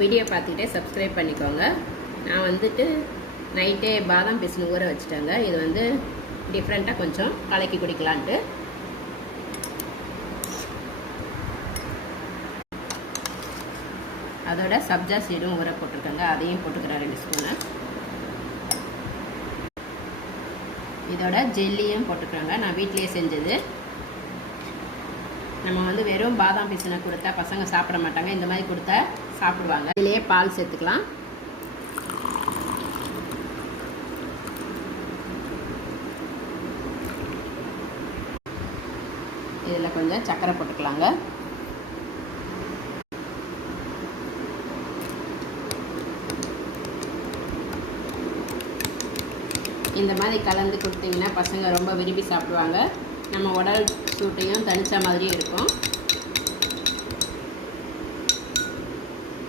Video பார்த்துக்கிட்டே subscribe பண்ணிக்கோங்க. நான் வந்துட்டு நைட்டே பாதாம் பிசின் ஊற வச்சுட்டேங்க. இது வந்து டிஃப்ரெண்ட்டாக கொஞ்சம் கலக்கி குடிக்கலான்ட்டு. அதோட சப்ஜா சீடும் ஊற போட்டிருக்கேங்க, அதையும் போட்டுக்கிறேன் 2 ஸ்பூனு. இதோட ஜெல்லியும் போட்டுக்கிறேங்க, நான் வீட்டிலேயே செஞ்சது. நம்ம வந்து வெறும் பாதாம் பிசினை கொடுத்தா பசங்க சாப்பிட மாட்டாங்க, இந்த மாதிரி கொடுத்தா சாப்பிடுவாங்க. இதிலேயே பால் சேர்த்துக்கலாம். இதில் கொஞ்சம் சர்க்கரை போட்டுக்கலாங்க. இந்த மாதிரி கலந்து கொடுத்தீங்கன்னா பசங்க ரொம்ப விரும்பி சாப்பிடுவாங்க. நம்ம உடல் சூட்டையும் தணிச்ச மாதிரியும் இருக்கும்.